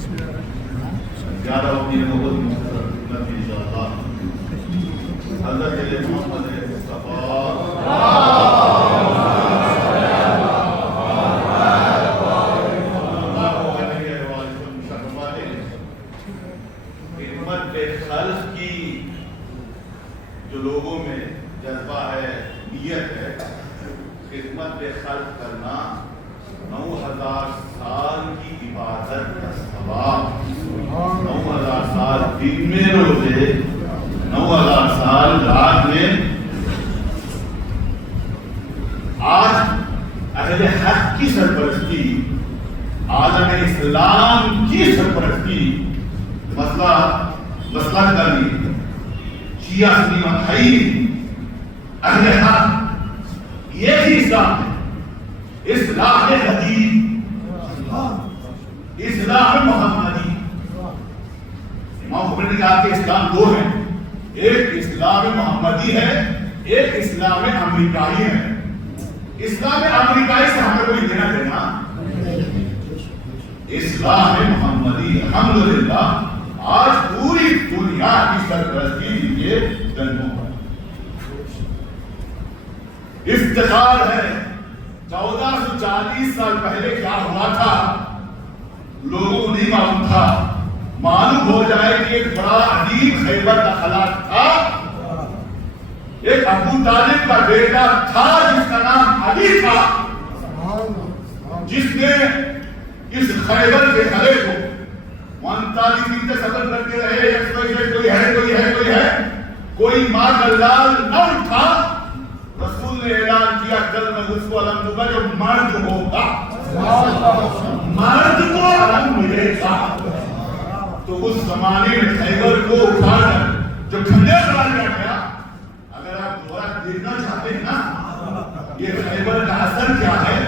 زیادہ اپنی محبت مختصر خدمت میں انشاءاللہ حضرت محمد مصطفیٰ خدمت خلق کی جو لوگوں میں جذبہ ہے، نیت ہے، خدمت خلق کرنا 9000 سال کی عبادت کا ثواب، 9000 سال دن میں روزے، 9000 سال رات میں۔ آج اہل حق کی سرپرستی، عالم اسلام کی سرپرستی، مسئلہ کا نہیں، شیعہ سنی مذہبی اہل حق یہ ہی اسلام ہے، اصلاح حدیث، اصلاح محمدی۔ امام خمینی نے کہا کہ اسلام دو ہیں، ایک اسلام محمدی ہے، ایک اسلام امریکائی ہے۔ اسلام امریکائی سے ہمیں کوئی لینا دینا، اسلام محمدی الحمدللہ آج پوری دنیا کی سرپرستی لیے جنگوں پر افتخار ہے۔ 1440 سال پہلے کیا ہوا تھا لوگوں کو نہیں معلوم تھا، معلوم ہو جائے کہ ایک بڑا عظیم خیبر کا خلاق تھا، ایک ابو طالب کا بیٹا تھا جس کا نام علی تھا، جس نے اس خیبر کے قلعے کو 39 دن تک سفر کرتے رہے، کوئی ہے، کوئی ماں کا لال نہ اٹھا۔ رسول نے اعلان کیا کل میں اس کو علم دوں گا جو مرد ہوگا، مرد کو علم ملے گا۔ تو اس زمانے میں خیبر کو اٹھا کر جو کھنڈے بنا دیا گیا۔ اگر آپ دوبارہ دیکھنا چاہتے ہیں نا یہ خیبر کا اثر کیا ہے،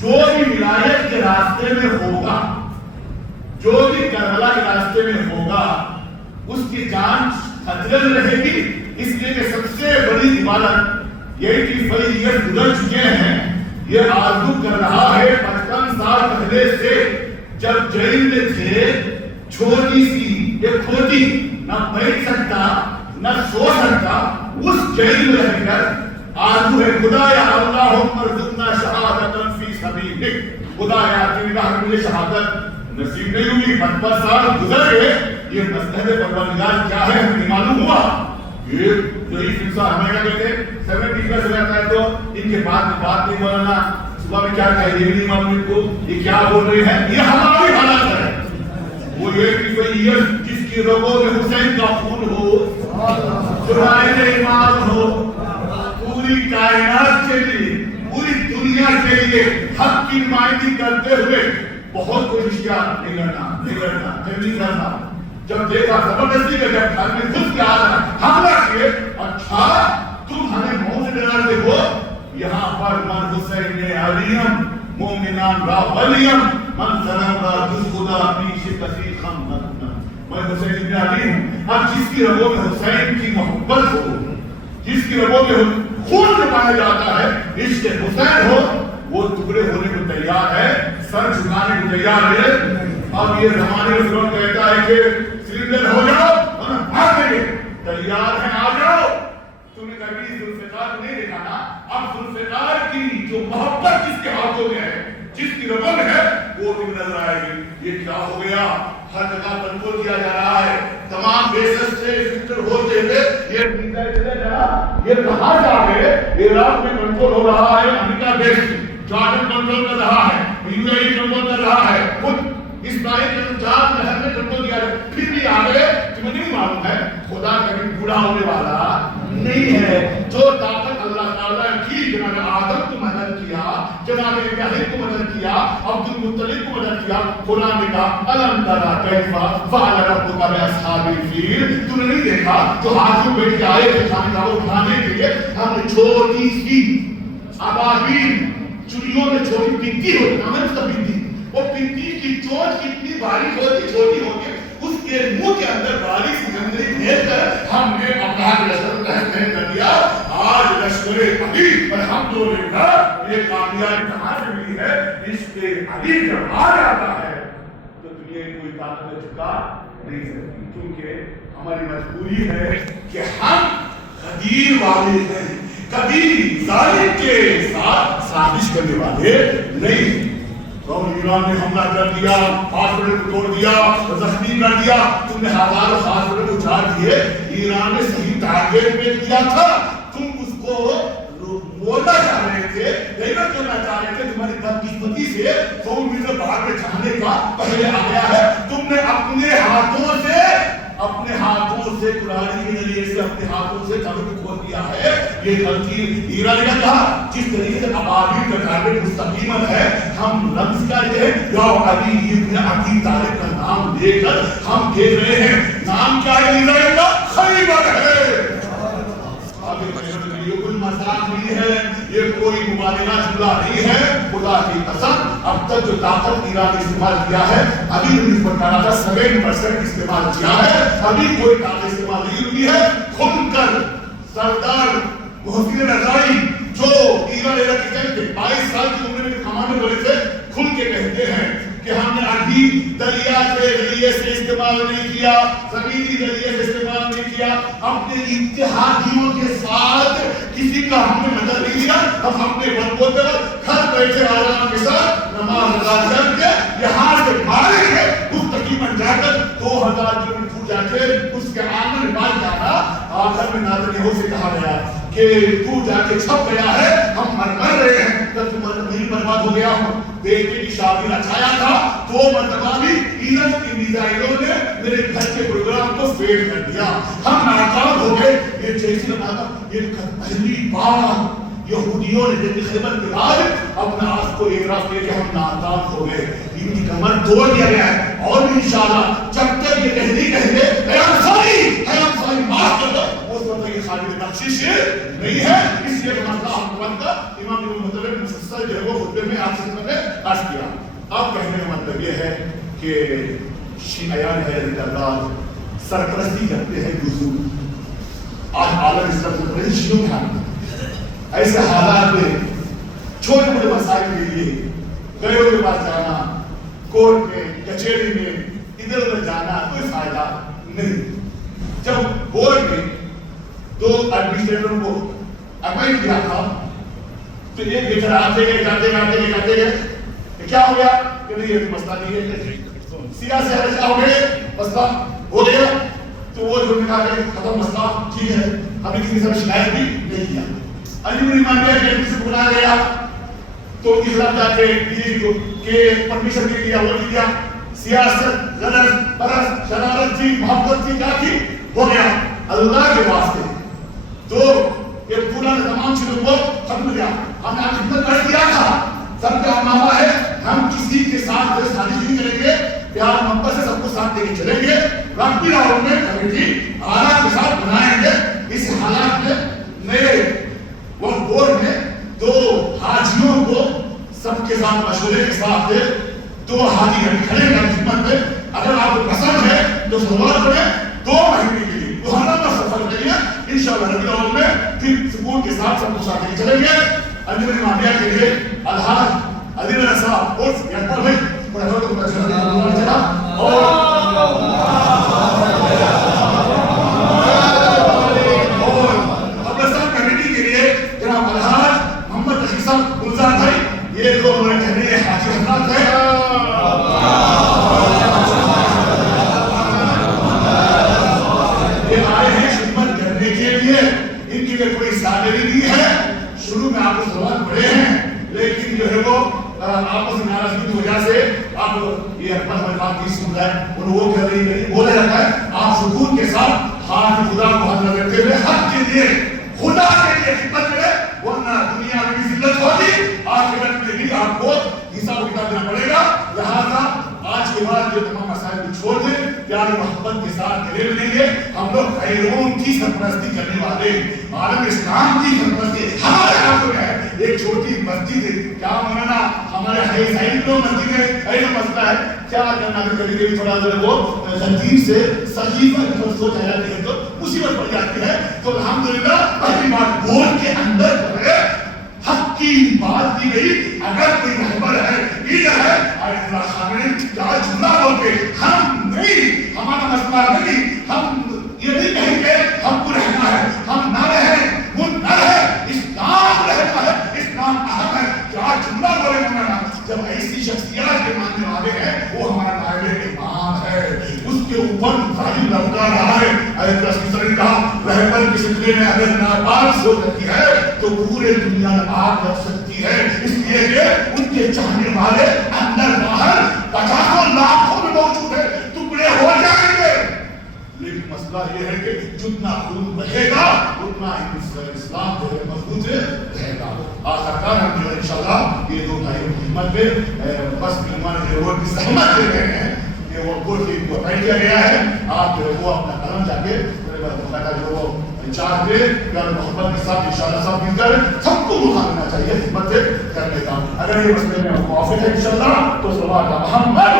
جو بھی ولایت کے راستے میں ہوگا، جو بھی کربلا کے راستے میں ہوگا، اس کی جان خطرے میں رہے گی، اس لیے کہ سب سے بڑی عبادت یہ کہ یہ گزر چکے ہیں، یہ آرزو کر رہا ہے 55 سال پہلے سے جب جیل میں تھے، چھوٹی سی ایک کھوٹی، نہ بیٹھ سکتا نہ سو سکتا، اس جیل میں رہ کر آرزو ہے خدایا اللہم ارزقنا شہادۃ فی سبیلک، خدایا تیری راہ میں مجھے شہادت نصیب نہیں ہوئی۔ 55 سال گزر گئے، یہ مذہب پروردگار کیا ہے ہمیں نہیں معلوم ہوا۔ یہ ضعیف انسان ہمیں کیا کہتے ہیں 70 کا سے رہتا ہے تو ان کے بات نہیں بولنا، صبح میں کیا کہہ یہ نہیں معلوم ان کو یہ کیا بول رہے ہیں، یہ ہماری حالت ہے۔ وہ یہ کہ یہ جس کی رگوں میں حسین کا خون ہو، جرائم ایمان ہو، پوری کائنات کے لیے، پوری دنیا کے لیے حق کی نمائندگی کرتے ہوئے بہت کوشش کیا، نہیں کرنا۔ جب دیکھا زبردستی میں جب گھر میں خود کے آدھا حملہ کیے، اچھا تم ہمیں موت سے ڈراتے ہو، یہاں پر من حسین علیم مومنان را ولیم من ظلم را جز خدا پیش کسی خم نکنا۔ میں حسین ابن علی ہوں۔ اب جس کی رگوں میں حسین کی محبت ہو، جس کی رگوں میں خون نکالا جاتا ہے، عشق حسین ہو، وہ ٹکڑے ہونے کو تیار ہے، سر جھکانے کو تیار ہے۔ اب یہ زمانے میں لوگ کہتا ہے کہ سلنڈر ہو جاؤ ورنہ بھاگ دیں گے، تیار ہیں آ جاؤ۔ تم نے کبھی ذوالفقار کو نہیں دیکھا نا، اب ذوالفقار کی جو محبت جس کے ہاتھوں میں ہے، جس کی رگوں میں ہے، وہ بھی نظر آئے گی۔ یہ کیا ہو گیا، ہر جگہ کنٹرول کیا جا رہا ہے، تمام بیسز سے فلٹر ہوتے ہوئے یہ کہاں جا گئے، عراق میں کنٹرول ہو رہا ہے، امریکہ بیس جارڈن کنٹرول کر رہا ہے، یو اے ای کنٹرول کر رہا ہے، خود اسرائیل کے جان لہر میں کنٹرول کیا ہے۔ پھر بھی آگے تمہیں نہیں معلوم ہے خدا کبھی بوڑھا ہونے والا نہیں ہے۔ جو طاقت اللہ تعالیٰ کی جناب آدم کو مدد کیا، جناب ابراہیم کو مدد کیا، عبد المطلب کو مدد کیا، قرآن نے کہا الم تری کیف فعل ربک باصحاب الفیل، تم نے نہیں دیکھا جو ہاتھوں بیٹھ کے آئے تھے خانقاہ کو اٹھانے کے لیے، ہم نے چھوٹی سی ابابیل چڑیوں میں چھوٹی پنتی ہوتی ہے، اس کا پنتی، وہ پنتی کی چونچ کتنی باریک ہوتی، چھوٹی ہوتی، اس کے منہ کے اندر باریک گندری بھیج کر ہم نے اپنا لشکر تحت کر دیا۔ آج لشکر علی الحمدللہ یہ کامیابی کہاں سے ملی ہے، اس کے علی جب آ جاتا ہے تو دنیا یہ کوئی طاقت چکا نہیں سکتی، کیونکہ ہماری مجبوری ہے کہ ہم غدیر والے ہیں، کبھی ظالم کے ساتھ سازش کرنے والے نہیں۔ قوم ایران نے حملہ کر دیا، ہاسپٹل کو توڑ دیا، زخمی کر دیا، تم نے ہزاروں ہاسپٹل اجاڑ دیے، ایران نے صحیح ٹارگیٹ میں کیا تھا، تم اس کو بولنا چاہ رہے تھے، غیبت کرنا چاہ رہے تھے، تمہاری بدقسمتی سے قوم مصر باہر میں جانے کا پہلے آ گیا ہے، تم نے اپنے ہاتھوں سے کلاڑی کے ذریعے سے اپنے ہاتھوں سے قبر کو کھول دیا ہے۔ یہ غلطی ایران نے کہا، جس طریقے سے ابابیل کا ٹارگیٹ مستقیمت ہے، ہم رمز کا یہ یا علی ابن ابی طالب کا نام لے کر ہم دیکھ رہے ہیں، نام کیا ہے اسرائیل کا؟ خیبر ہے۔ یہ کوئی مذاق نہیں ہے، یہ کوئی مبالغہ جملہ نہیں ہے، خدا کی قسم اب تک جو طاقت ایران نے استعمال کیا ہے، ابھی بھی اس پر کہا تھا 7% استعمال کیا ہے، ابھی کوئی طاقت استعمال نہیں ہوئی ہے۔ کھل کر سردار محسن رضائی جو ایران عراق کی جنگ کے 22 سال کی عمر میں کمانڈر بنے تھے، کھل کے کہتے ہیں کہ ہم نے ابھی دریا کے ذریعے سے استعمال نہیں کیا، زمینی ذریعے سے استعمال نہیں کیا، اپنے اتحادیوں کے ساتھ کسی کا ہم نے مدد نہیں دیا، ہم اپنے بندوں پر گھر بیٹھے آرام کے ساتھ نماز ادا کر کے یہاں سے ماریں گے، مستقیماً جا کر 2000 کلومیٹر دور جا کے اس کے آنگن میں بات جانا۔ آخر میں نادر سے کہا گیا کہ تو جا کے چھپ گیا ہے، ہم مر رہے ہیں، جب تمہارا نہیں برباد ہو گیا ہوں۔ بیٹے کی شادی رچایا تھا، 2 مرتبہ بھی ایران کی میزائلوں نے میرے گھر کے پروگرام کو فیل کر دیا، ہم ناکام ہو گئے۔ یہ جیسی یہ پہلی بار یہودیوں نے جنگ خیبر کے بعد اپنا آپ کو اعتراف کیا کہ ہم ناکام ہو گئے، ان کی کمر توڑ دیا گیا ہے، اور بھی انشاءاللہ جب تک یہ کہتے اے انصاری معاف کر دو، اس وقت یہ خالد بخشش نہیں ہے۔ اس لیے مسئلہ حکومت کا امام ابن مطلب مسلسل جو ہے وہ خطبے میں آپ سے میں نے عرض کیا۔ اب کہنے کا مطلب یہ ہے کہ شیعیان اللہ سرپرستی کرتے ہیں حضور، آج عالم اسلام سرپرستی شیعوں کے ہاتھ میں، ایسے حالات میں چھوٹے بڑے مسائل کے لیے غیروں کے پاس جانا، کورٹ میں کچہری میں ادھر ادھر جانا کوئی فائدہ نہیں۔ جب بورڈ میں 2 ایڈمنسٹریٹروں کو اپوائنٹ کیا تھا تو ایک بیچارہ آتے گئے کیا ہو گیا کہ نہیں یہ مسئلہ نہیں ہے، سیاسی حالت کیا ہو گئے، مسئلہ ہو گیا، تو وہ جو نے کہا کہ ختم مسئلہ ٹھیک ہے، ہمیں کسی سے شکایت بھی نہیں کیا۔ علی بن ایمان کے کسی کو بلایا گیا تو ان کے خلاف جا کے پرمیشن کے لیا، وہ نہیں دیا، سیاست غرض برض شرارت تھی، محبت تھی، کیا تھی، ہو گیا اللہ کے واسطے تو یہ پورا تمام چیزوں کو ختم کیا۔ ہم نے آپ خدمت کر دیا تھا، سب کا امامہ ہے، ہم کسی کے ساتھ سازش نہیں کریں گے، پیار محبت سے سب کو ساتھ لے کے چلیں گے، رقبی راؤنڈ میں کمیٹی آرام کے ساتھ بنائیں گے۔ اس حالات میں میرے وقت بورڈ میں 2 حاجیوں کو سب کے ساتھ مشورے کے ساتھ 2 حاجی کھڑے ہیں خدمت میں، اگر آپ کو پسند ہے تو سوال کریں، 2 مہینے کے لیے دوہرا سفر کریے، انشاءاللہ ربی الاول میں پھر سکون کے ساتھ سب کو ساتھ لے کے چلیں گے۔ انجمن امامیہ کے لیے الحاج علی رضا صاحب اور اکبر بھائی بڑا بڑا کو چلا اور یہ جو ہمارے کہنے ہیں حاجی حضرات ہیں، یہ آئے ہیں خدمت کرنے کے لیے، ان کے لیے کوئی سالری نہیں ہے۔ شروع میں آپ کو سوال پڑے ہیں لیکن جو ہے وہ آپس میں ناراضگی کی وجہ سے آپ یہ اکبر ہماری بات نہیں سن رہا ہے، انہوں وہ کہہ رہی نہیں بولا جاتا ہے، آپ سکون کے ساتھ ہاتھ خدا کو حاضر کرتے ہوئے حق کے لیے خدا کے لیے خدمت کرے، ورنہ دنیا میں بھی ذلت ہوگی، آخرت میں بھی آپ کو حساب کتاب دینا پڑے گا۔ لہذا آج کے بعد جو تمام مسائل کو چھوڑ دیں، پیار محبت کے ساتھ گلے ملیں گے، ہم لوگ غیروں کی سرپرستی کرنے والے، عالم اسلام کی سرپرستی ہمارے ہاتھوں میں ہے۔ ایک چھوٹی مسجد ہے، کیا مولانا ہمارے ہائی مسجد ہے، ایسا مسئلہ ہے کیا کرنا ہے، کبھی کبھی تھوڑا سا وہ ترتیب سے صحیفہ کی طرف سوچ آ جاتی ہے تو مصیبت پڑ جاتی ہے۔ تو الحمدللہ پہلی بات بول کے اندر ہے حق کی بات کی گئی، اگر کوئی محبت ہے، عید ہے، آیت اللہ خامن کیا جملہ ہو کے ہم نہیں، ہمارا مسئلہ نہیں، ہم یہ نہیں کہیں گے ہم کو رہنا ہے، ہم نہ رہیں، وہ نہ رہے، اسلام رہتا ہے، اسلام اہم ہے۔ کیا جملہ بولے مولانا، جب ایسی شخصیات کے ماننے والے ہیں، وہ ہمارا نائب امام ہے، اس کے اوپر ظالم لڑکا رہا ہے۔ حضرت رسول نے کہا رہبر کے سلسلے میں اگر ناپاک ہو سکتی ہے تو پورے دنیا میں آگ لگ سکتی ہے، اس لیے کہ ان کے چاہنے والے اندر باہر پچاسوں لاکھوں میں موجود ہے، ٹکڑے ہو جائیں گے۔ لیکن مسئلہ یہ ہے کہ جتنا خون بہے گا اتنا اسلام جو ہے مضبوط رہے گا۔ آخرکار ہم جو انشاءاللہ یہ دو بھائیوں کی خدمت میں بس علماء نے جو کی زحمت دے رہے ہیں کہ وہ کوئی کو پڑھ کیا گیا ہے، آپ جو ہے وہ اپنا قلم جا کے کا جو وہ چار دے پیار محبت کے ساتھ انشاءاللہ سب مل کر سب کو مخالفنا چاہیے خدمت کرنے کا۔ اگر یہ مسئلے میں موافق ہے انشاءاللہ تو سوال کا محمد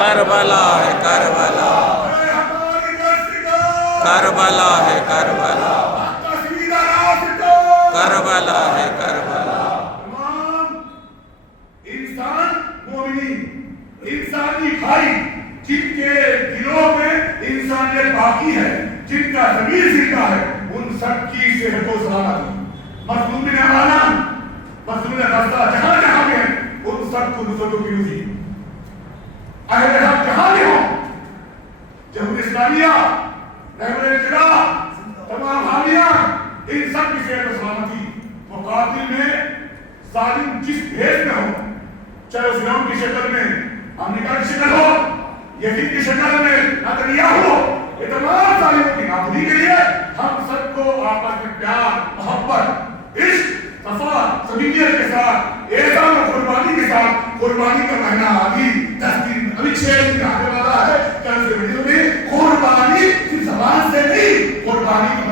کربلا ہے کربلا، کربلا ہے کربلا، کربلا ہے کربلا۔ تمام انسان مومنین، انسانی بھائی جن کے دلوں میں انسانیت باقی ہے، جن کا ضمیر زندہ ہے، ان سب کی صحت و سلامتی، مظلومین عوام، مظلومین راستہ جہاں جہاں میں ان سب کو نصرت و پیروزی، اہل حق جہاں بھی ہوں، جمہوریہ اسلامیہ، رہبر انقلاب، تمام حامیان، ان سب کی صحت و سلامتی، مقاتل میں ظالم جس بھیس میں ہو، چاہے اس فرعون کی شکل میں، امریکہ کی شکل ہو، یزید کی شکل میں، نتنیاہو ہو، یہ تمام ظالموں کی نابودی کے لیے ہم سب کو آپس میں پیار، محبت، عشق، صفا، صمیمیت کے ساتھ، احسان و قربانی کے ساتھ، قربانی کا مہینہ آگی 10 دن ابھی 6 دن آنے والا ہے، کل سے ویڈیو میں قربانی صرف زبان سے نہیں، قربانی